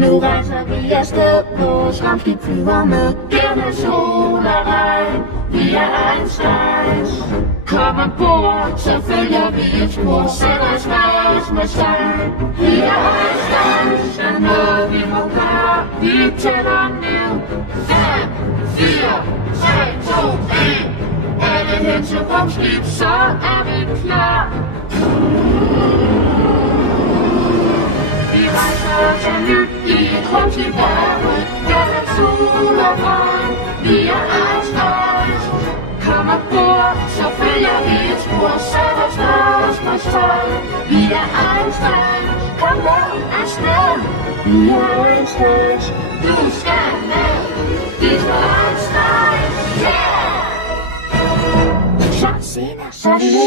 Nu rejser vi afsted, vores rumskib flyver med. Gennem sol og regn, vi er Einsteins. Kom ombord, så følger vi et spor. Sæt os fast med sejl. Vi er Einsteins, der noget vi må gøre. Vi tæller ned. 5, 4, 3, 2, 1. Alle hen til rumskib, så er vi klar. Vi rejser til nyt i et rumskib af rødt. Gennem sol og regn, vi er Einsteins. Kom ombord, så følger vi et spor. Sæt os fast på støj. Vi er Einsteins. Kom med afsted. Vi er Einsteins. Du skal med. Vi er Einsteins. Yeah! Så senere, så er det nu.